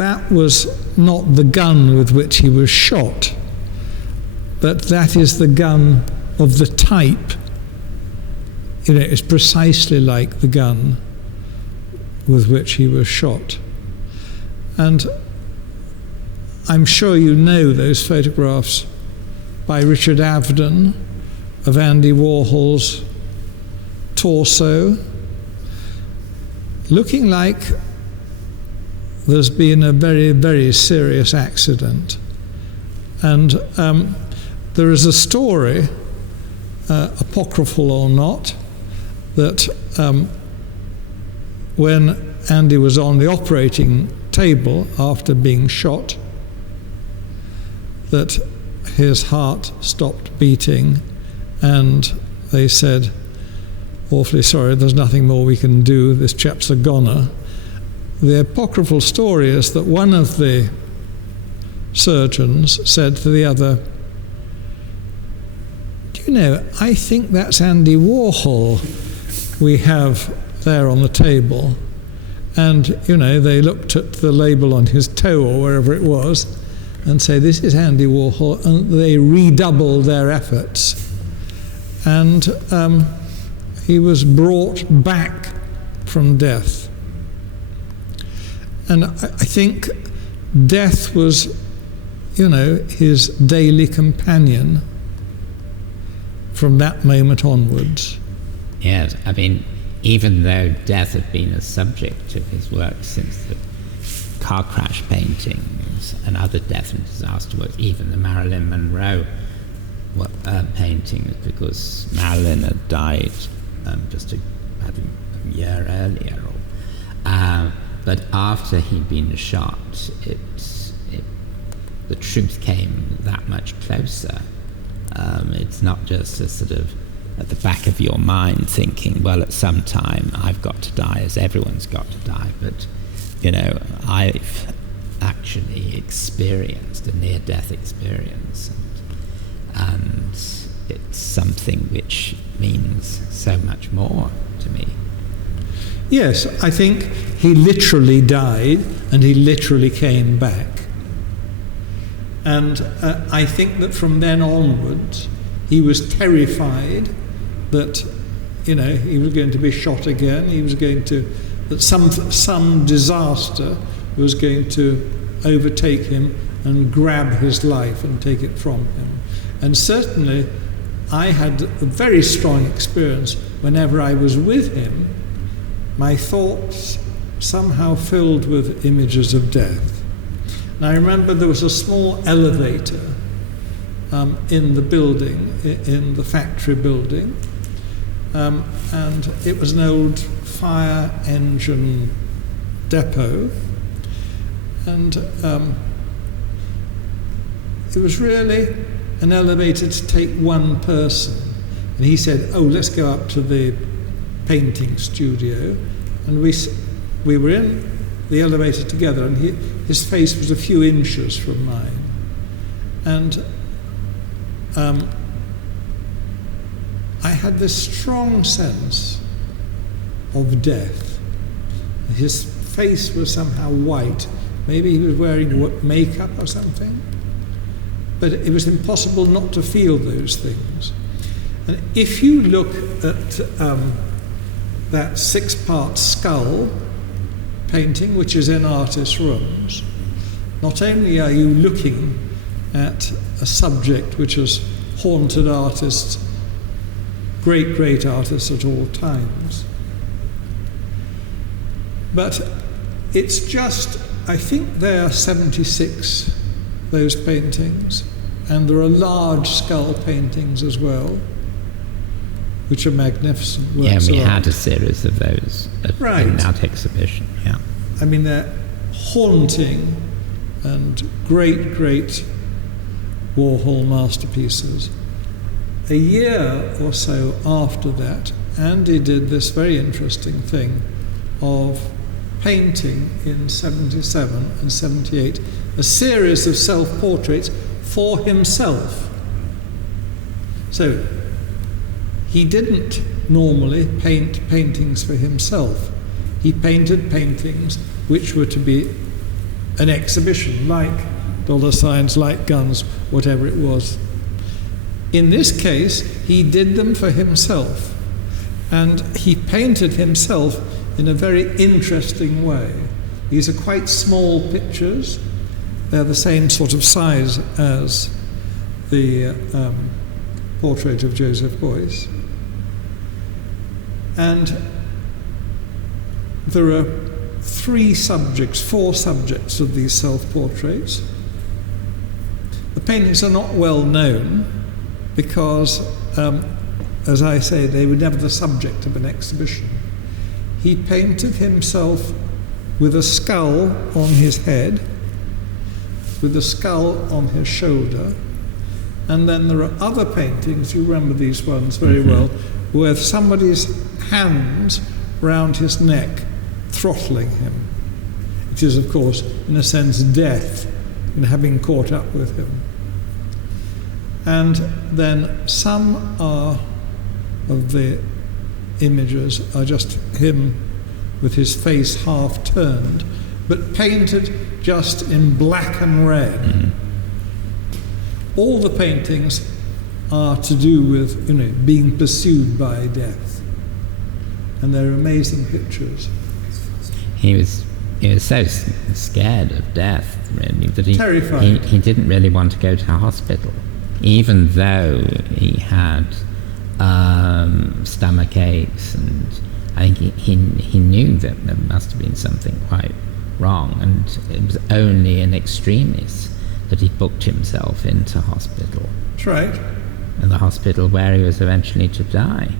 that was not the gun with which he was shot, but that is the gun of the type. It's precisely like the gun with which he was shot. And I'm sure you know those photographs by Richard Avedon of Andy Warhol's torso, looking like there's been a very, very serious accident. And there is a story, apocryphal or not, that when Andy was on the operating table after being shot, that his heart stopped beating, and they said, awfully sorry, there's nothing more we can do, this chap's a goner. The apocryphal story is that one of the surgeons said to the other, do you know, I think that's Andy Warhol we have there on the table. And, they looked at the label on his toe or wherever it was and say, this is Andy Warhol, and they redoubled their efforts. And he was brought back from death. And I think death was, his daily companion from that moment onwards. Yes, I mean, even though death had been a subject of his work since the car crash paintings and other death and disaster works, even the Marilyn Monroe paintings, because Marilyn had died just a year earlier. But after he'd been shot, the truth came that much closer. It's not just a sort of at the back of your mind thinking, well, at some time I've got to die, as everyone's got to die, but I've actually experienced a near-death experience, and it's something which means so much more to me. Yes, I think he literally died and he literally came back. And I think that from then onwards, he was terrified that, he was going to be shot again. He was going to, that some disaster was going to overtake him and grab his life and take it from him. And certainly, I had a very strong experience whenever I was with him. My thoughts somehow filled with images of death. And I remember there was a small elevator in the building, in the factory building, and it was an old fire engine depot, and it was really an elevator to take one person. And he said, let's go up to the painting studio, and we were in the elevator together, and his face was a few inches from mine, and I had this strong sense of death. His face was somehow white. Maybe he was wearing makeup or something, but it was impossible not to feel those things. And if you look at that 6-part skull painting, which is in artists' rooms, not only are you looking at a subject which has haunted artists, great artists at all times, but it's just, I think there are 76, those paintings, and there are large skull paintings as well, which are magnificent works. Yeah, we had a series of those in that exhibition. Yeah, I mean, they're haunting and great Warhol masterpieces. A year or so after that, Andy did this very interesting thing of painting in 77 and 78 a series of self-portraits for himself. So he didn't normally paint paintings for himself. He painted paintings which were to be an exhibition, like dollar signs, like guns, whatever it was. In this case, he did them for himself, and he painted himself in a very interesting way. These are quite small pictures. They're the same sort of size as the portrait of Joseph Beuys. And there are four subjects of these self-portraits. The paintings are not well known because, as I say, they were never the subject of an exhibition. He painted himself with a skull on his head, with a skull on his shoulder, and then there are other paintings, you remember these ones very well, with somebody's hands round his neck, throttling him. It is, of course, in a sense, death in having caught up with him. And then some of the images are just him with his face half turned, but painted just in black and red. All the paintings are to do with, being pursued by death, and they're amazing pictures. He was so scared of death, really, that terrified. He didn't really want to go to hospital, even though he had stomach aches, and I think he knew that there must have been something quite wrong, and it was only in extremis that he booked himself into hospital. That's right. And the hospital where he was eventually to die.